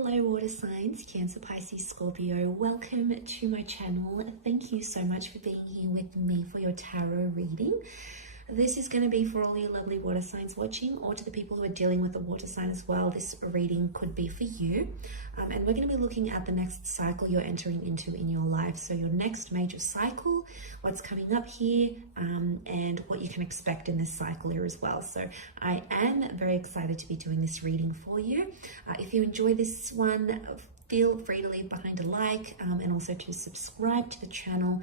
Hello water signs, Cancer, Pisces, Scorpio. Welcome to my channel. Thank you so much for being here with me for your tarot reading. This is going to be for all you lovely water signs watching, or to the people who are dealing with the water sign as well. This reading could be for you. And we're going to be looking at the next cycle you're entering into in your life. So your next major cycle, what's coming up here, and what you can expect in this cycle here as well. So I am very excited to be doing this reading for you. If you enjoy this one, feel free to leave behind a like, and also to subscribe to the channel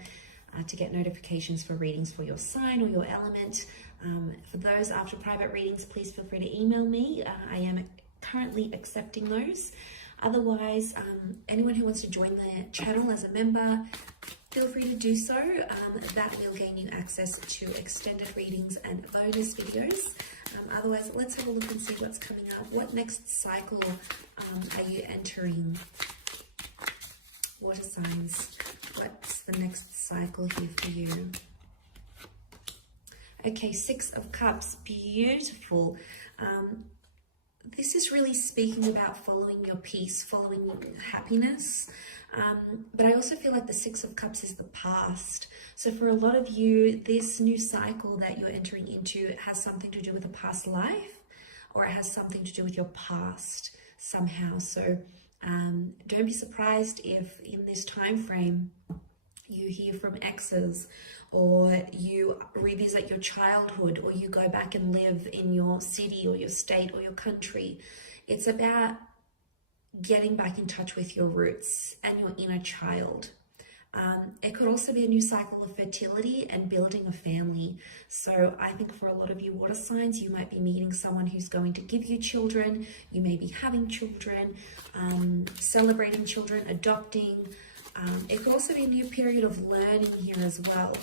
to get notifications for readings for your sign or your element. For those after private readings, please feel free to email me. I am currently accepting those. Otherwise, anyone who wants to join the channel as a member, feel free to do so. That will gain you access to extended readings and bonus videos. Otherwise, let's have a look and see what's coming up. What next cycle are you entering? Water signs, what's the next cycle here for you? Okay, Six of Cups, beautiful. This is really speaking about following your peace, following your happiness. But I also feel like the Six of Cups is the past. So for a lot of you, this new cycle that you're entering into has something to do with a past life, or it has something to do with your past somehow. So don't be surprised if in this time frame you hear from exes, or you revisit your childhood, or you go back and live in your city or your state or your country. It's about getting back in touch with your roots and your inner child. It could also be a new cycle of fertility and building a family. So I think for a lot of you water signs, you might be meeting someone who's going to give you children. You may be having children, celebrating children, adopting. It could also be a new period of learning here as well.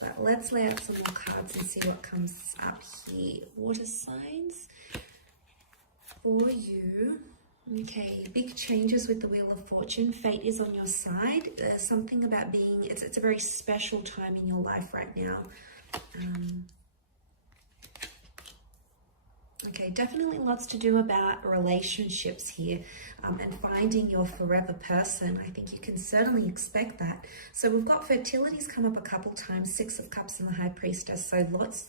But let's lay out some more cards and see what comes up here. Water signs for you. Okay, big changes with the Wheel of Fortune. Fate is on your side. There's something about being, it's a very special time in your life right now. Okay, definitely lots to do about relationships here, and finding your forever person. I think you can certainly expect that. So we've got fertility's come up a couple times, Six of Cups and the High Priestess. So lots,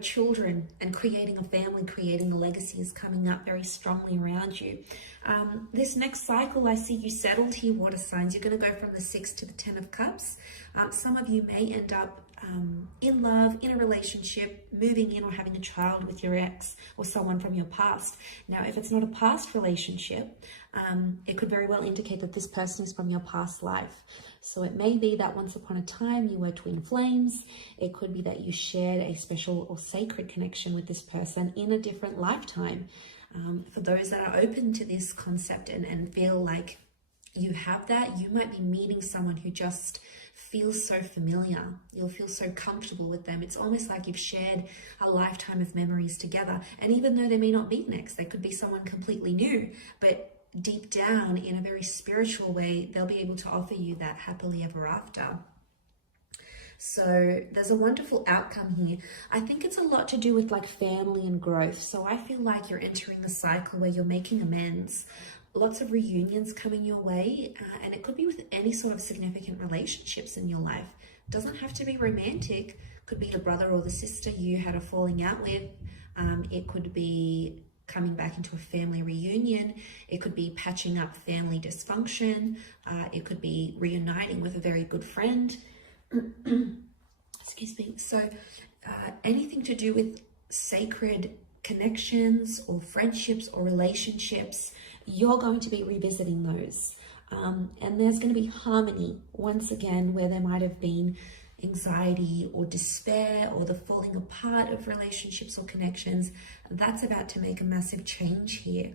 children and creating a family, creating a legacy is coming up very strongly around you. This next cycle, I see you settled here, water signs. You're going to go from the Six to the Ten of Cups. Some of you may end up in love, in a relationship, moving in or having a child with your ex or someone from your past. Now, if it's not a past relationship, it could very well indicate that this person is from your past life. So it may be that once upon a time you were twin flames. It could be that you shared a special or sacred connection with this person in a different lifetime. For those that are open to this concept and feel like you have that, you might be meeting someone who just feels so familiar. You'll feel so comfortable with them. It's almost like you've shared a lifetime of memories together. And even though they may not be next, they could be someone completely new, but deep down in a very spiritual way, they'll be able to offer you that happily ever after. So there's a wonderful outcome here. I think it's a lot to do with like family and growth. So I feel like you're entering the cycle where you're making amends. Lots of reunions coming your way, and it could be with any sort of significant relationships in your life. It doesn't have to be romantic. Could be the brother or the sister you had a falling out with. It could be coming back into a family reunion. It could be patching up family dysfunction. It could be reuniting with a very good friend. Excuse me. So anything to do with sacred connections or friendships or relationships, you're going to be revisiting those. And there's going to be harmony once again where there might have been anxiety or despair or the falling apart of relationships or connections. That's about to make a massive change here.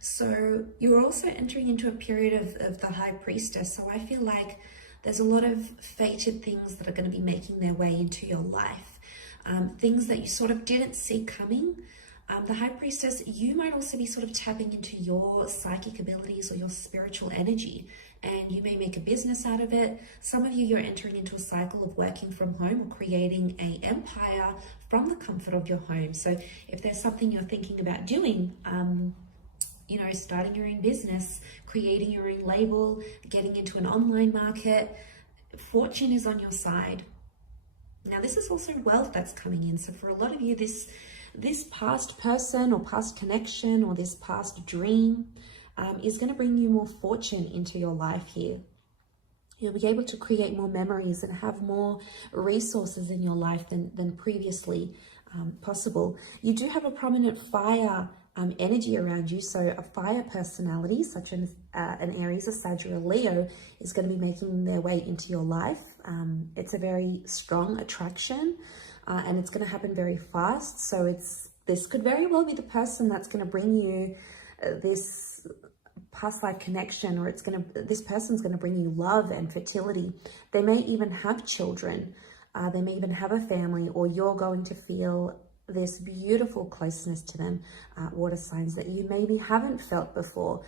So you're also entering into a period of the High Priestess. So I feel like there's a lot of fated things that are going to be making their way into your life. Things that you sort of didn't see coming. The High Priestess, you might also be sort of tapping into your psychic abilities or your spiritual energy, and you may make a business out of it. Some of you, you're entering into a cycle of working from home or creating an empire from the comfort of your home. So if there's something you're thinking about doing, you know, starting your own business, creating your own label, getting into an online market. Fortune is on your side. Now, this is also wealth that's coming in. So for a lot of you, this past person or past connection or this past dream is going to bring you more fortune into your life here. You'll be able to create more memories and have more resources in your life than previously possible. You do have a prominent fire energy around you. So a fire personality, such as an Aries, a Sagittarius, or Leo, is going to be making their way into your life. It's a very strong attraction and it's going to happen very fast. So this could very well be the person that's going to bring you this past life connection, or this person's going to bring you love and fertility. They may even have children. They may even have a family, or you're going to feel this beautiful closeness to them, water signs that you maybe haven't felt before.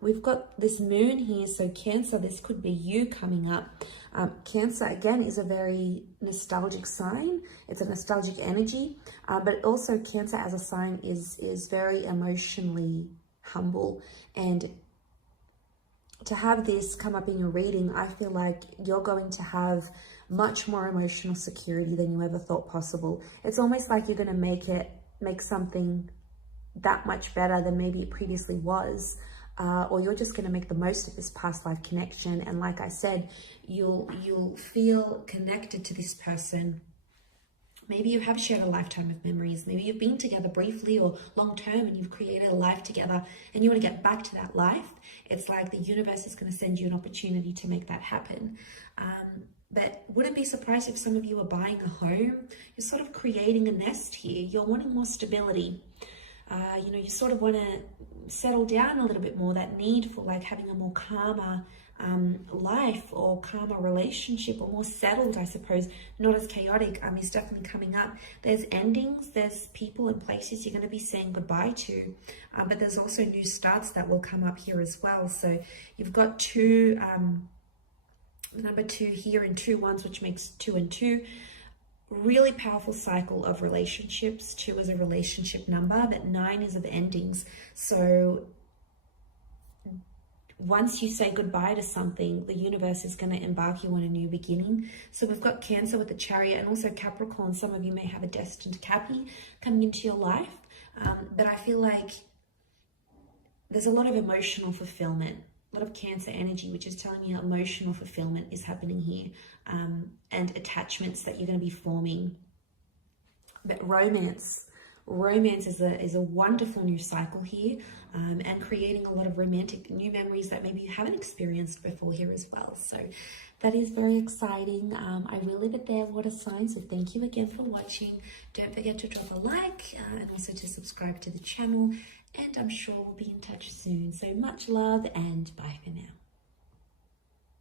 We've got this moon here, so Cancer, this could be you coming up. Cancer, again, is a very nostalgic sign. It's a nostalgic energy, but also Cancer as a sign is very emotionally humble. And to have this come up in your reading, I feel like you're going to have much more emotional security than you ever thought possible. It's almost like you're going to make something that much better than maybe it previously was, or you're just going to make the most of this past life connection. And like I said, you'll feel connected to this person. Maybe you have shared a lifetime of memories. Maybe you've been together briefly or long term and you've created a life together and you want to get back to that life. It's like the universe is going to send you an opportunity to make that happen. But wouldn't be surprised if some of you are buying a home. You're sort of creating a nest here. You're wanting more stability. You know, you sort of want to settle down a little bit more. That need for like having a more calmer life or calmer relationship, or more settled, I suppose, not as chaotic, is definitely coming up. There's endings, there's people and places you're going to be saying goodbye to, but there's also new starts that will come up here as well. So you've got number 2 here and 2 ones, which makes 2 and 2. Really powerful cycle of relationships. 2 is a relationship number, but 9 is of endings. So once you say goodbye to something, the universe is going to embark you on a new beginning. So we've got Cancer with the Chariot, and also Capricorn. Some of you may have a destined Cappy coming into your life, but I feel like there's a lot of emotional fulfillment, a lot of Cancer energy, which is telling me emotional fulfillment is happening here, and attachments that you're going to be forming. But romance is a wonderful new cycle here, and creating a lot of romantic new memories that maybe you haven't experienced before here as well. So that is very exciting. I will leave it there, water signs. So thank you again for watching. Don't forget to drop a like, and also to subscribe to the channel. And I'm sure we'll be in touch soon. So much love and bye for now.